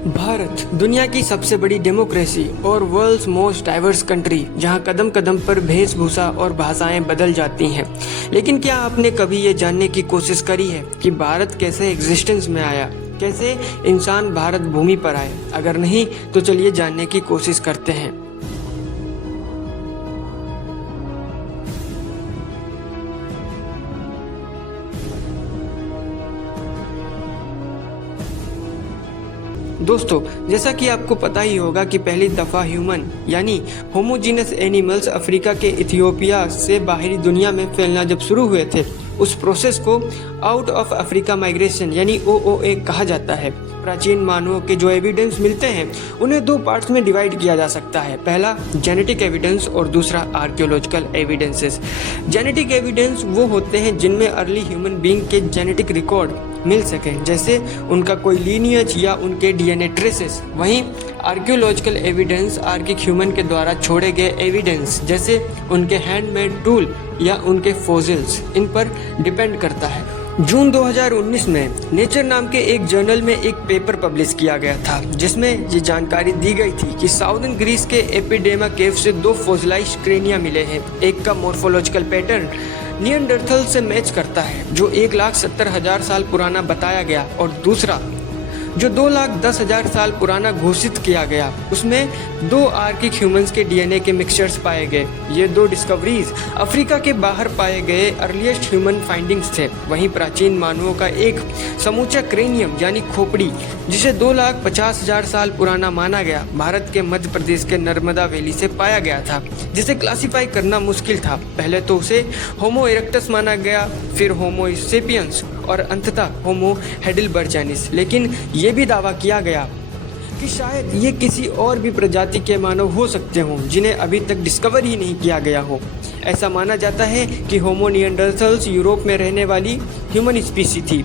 भारत दुनिया की सबसे बड़ी डेमोक्रेसी और वर्ल्ड्स मोस्ट डाइवर्स कंट्री, जहां कदम कदम पर वेशभूषा और भाषाएं बदल जाती हैं। लेकिन क्या आपने कभी ये जानने की कोशिश करी है कि भारत कैसे एग्जिस्टेंस में आया, कैसे इंसान भारत भूमि पर आए? अगर नहीं तो चलिए जानने की कोशिश करते हैं। दोस्तों, जैसा कि आपको पता ही होगा कि पहली दफ़ा ह्यूमन यानी होमोजीनस एनिमल्स अफ्रीका के इथियोपिया से बाहरी दुनिया में फैलना जब शुरू हुए थे, उस प्रोसेस को आउट ऑफ अफ्रीका माइग्रेशन यानी OOA कहा जाता है। प्राचीन मानवों के जो एविडेंस मिलते हैं उन्हें दो पार्ट्स में डिवाइड किया जा सकता है। पहला जेनेटिक एविडेंस और दूसरा आर्कियोलॉजिकल एविडेंसेस। जेनेटिक एविडेंस वो होते हैं जिनमें अर्ली ह्यूमन बीइंग के जेनेटिक रिकॉर्ड मिल सके, जैसे उनका कोई लीनियज या उनके DNA ट्रेसेस। वहीं आर्कियोलॉजिकल एविडेंस आर्किक ह्यूमन के द्वारा छोड़े गए एविडेंस, जैसे उनके हैंडमेड टूल या उनके फोसिल्स, इन पर डिपेंड करता है। जून 2019 में नेचर नाम के एक जर्नल में एक पेपर पब्लिश किया गया था, जिसमें ये जानकारी दी गई थी कि साउदर्न ग्रीस के एपिडेमा केव से दो फोसिलाइज्ड क्रेनिया मिले हैं। एक का मॉर्फोलॉजिकल पैटर्न निएंडरथल से मैच करता है, जो 1,70,000 साल पुराना बताया गया, और दूसरा जो 2,10,000 साल पुराना घोषित किया गया, उसमें दो आर्किक ह्यूमंस के DNA के मिक्सचर्स पाए गए। ये दो डिस्कवरीज अफ्रीका के बाहर पाए गए अर्लीस्ट ह्यूमन फाइंडिंग्स थे। वहीं प्राचीन मानवों का एक समूचा क्रेनियम यानी खोपड़ी, जिसे 2,50,000 साल पुराना माना गया, भारत के मध्य प्रदेश के नर्मदा वैली से पाया गया था, जिसे क्लासिफाई करना मुश्किल था। पहले तो उसे होमो इरेक्टस माना गया, फिर होमो सेपियंस और अंततः होमो हेडिलबर्जानिस। लेकिन ये भी दावा किया गया कि शायद ये किसी और भी प्रजाति के मानव हो सकते हों, जिन्हें अभी तक डिस्कवर ही नहीं किया गया हो। ऐसा माना जाता है कि होमो निएंडरथल्स यूरोप में रहने वाली ह्यूमन स्पीसी थी,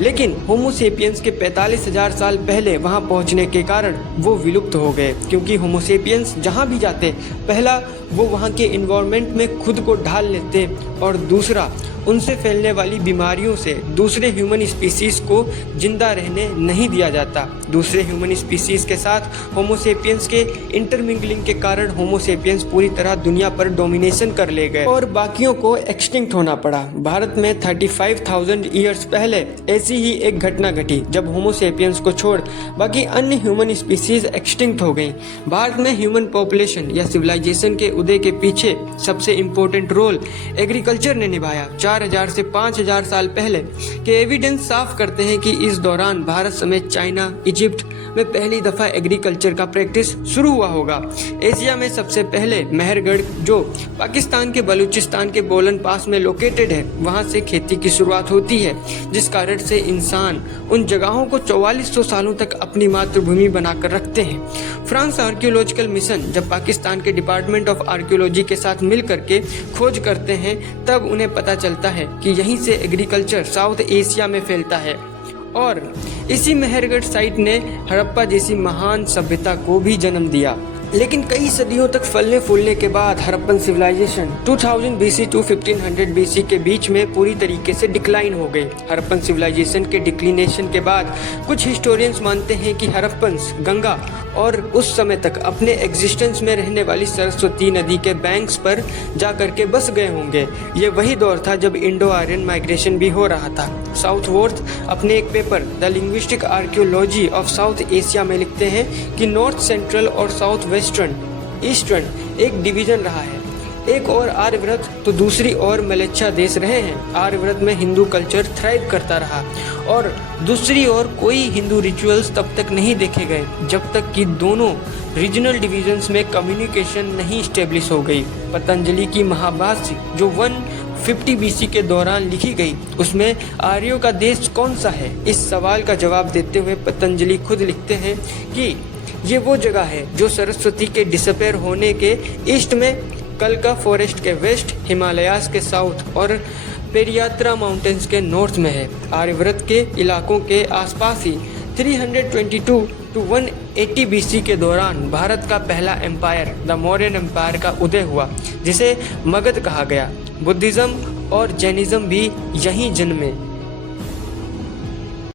लेकिन होमो सेपियंस के 45,000 साल पहले वहां पहुंचने के कारण वो विलुप्त हो गए, क्योंकि होमो सेपियंस जहां भी जाते, पहला वो वहां के इन्वायरमेंट में खुद को ढाल लेते, और दूसरा उनसे फैलने वाली बीमारियों से दूसरे ह्यूमन स्पीसीज को जिंदा रहने नहीं दिया जाता। दूसरे ह्यूमन स्पीसीज के साथ होमो सेपियंस के इंटरमिंगलिंग के कारण होमो सेपियंस पूरी तरह दुनिया पर डोमिनेशन कर ले गए और बाकियों को एक्सटिंक्ट होना पड़ा। भारत में 35,000 ईयर्स पहले ऐसी ही एक घटना घटी, जब होमो सेपियंस को छोड़ बाकी अन्य ह्यूमन स्पीसीज एक्सटिंक्ट हो गई। भारत में ह्यूमन पॉपुलेशन या सिविलाइजेशन के उदय के पीछे सबसे इम्पोर्टेंट रोल एग्रीकल्चर ने निभाया। 4,000 से 5,000 साल पहले के एविडेंस साफ करते हैं कि इस दौरान भारत समेत चाइना, इजिप्ट में पहली दफा एग्रीकल्चर का प्रैक्टिस शुरू हुआ होगा। एशिया में सबसे पहले मेहरगढ़, जो पाकिस्तान के बलूचिस्तान के बोलन पास में लोकेटेड है, वहां से खेती की शुरुआत होती है, जिस कारण से इंसान उन जगहों को 4400 सालों तक अपनी मातृभूमि बनाकर रखते हैं। फ्रांस आर्कियोलॉजिकल मिशन जब पाकिस्तान के डिपार्टमेंट ऑफ आर्कियोलॉजी के साथ मिल करके खोज करते हैं, तब उन्हें पता चलता है कि यहीं से एग्रीकल्चर साउथ एशिया में फैलता है, और इसी मेहरगढ़ साइट ने हड़प्पा जैसी महान सभ्यता को भी जन्म दिया। लेकिन कई सदियों तक फलने फूलने के बाद Harappan civilisation 2000 BC to 1500 BC के बीच में पूरी तरीके से डिक्लाइन हो गई। हड़प्पन सिविलाइजेशन के डिक्लिनेशन के बाद कुछ हिस्टोरियंस मानते हैं कि हड़प्पन्स गंगा और उस समय तक अपने एग्जिस्टेंस में रहने वाली सरस्वती नदी के बैंक्स पर जा करके बस गए होंगे। ये वही दौर था जब इंडो आर्यन माइग्रेशन भी हो रहा था। साउथवर्थ अपने एक paper the linguistic archaeology of south Asia में लिखते हैं कि नॉर्थ सेंट्रल और साउथ वेस्टर्न ईस्टर्न एक डिवीजन रहा है। एक और आर्यव्रत तो दूसरी ओर मलेच्छा देश रहे हैं। आर्यव्रत में हिंदू कल्चर थ्राइव करता रहा, और दूसरी ओर कोई हिंदू रिचुअल्स तब तक नहीं देखे गए जब तक कि दोनों रीजनल डिविजन्स में कम्युनिकेशन नहीं स्टेब्लिश हो गई। पतंजलि की महाभाष्य जो 150 BC के दौरान लिखी गई, उसमें आर्यों का देश कौन सा है, इस सवाल का जवाब देते हुए पतंजलि खुद लिखते हैं कि ये वो जगह है जो सरस्वती के डिसअपेयर होने के ईस्ट में, कलका फॉरेस्ट के वेस्ट, हिमालयाज के साउथ और पेरियात्रा माउंटेन्स के नॉर्थ में है। आर्यव्रत के इलाकों के आसपास ही 322 टू 180 BC के दौरान भारत का पहला एम्पायर द मौर्यन एम्पायर का उदय हुआ, जिसे मगध कहा गया। बुद्धिज्म और जैनिज्म भी यहीं जन्मे।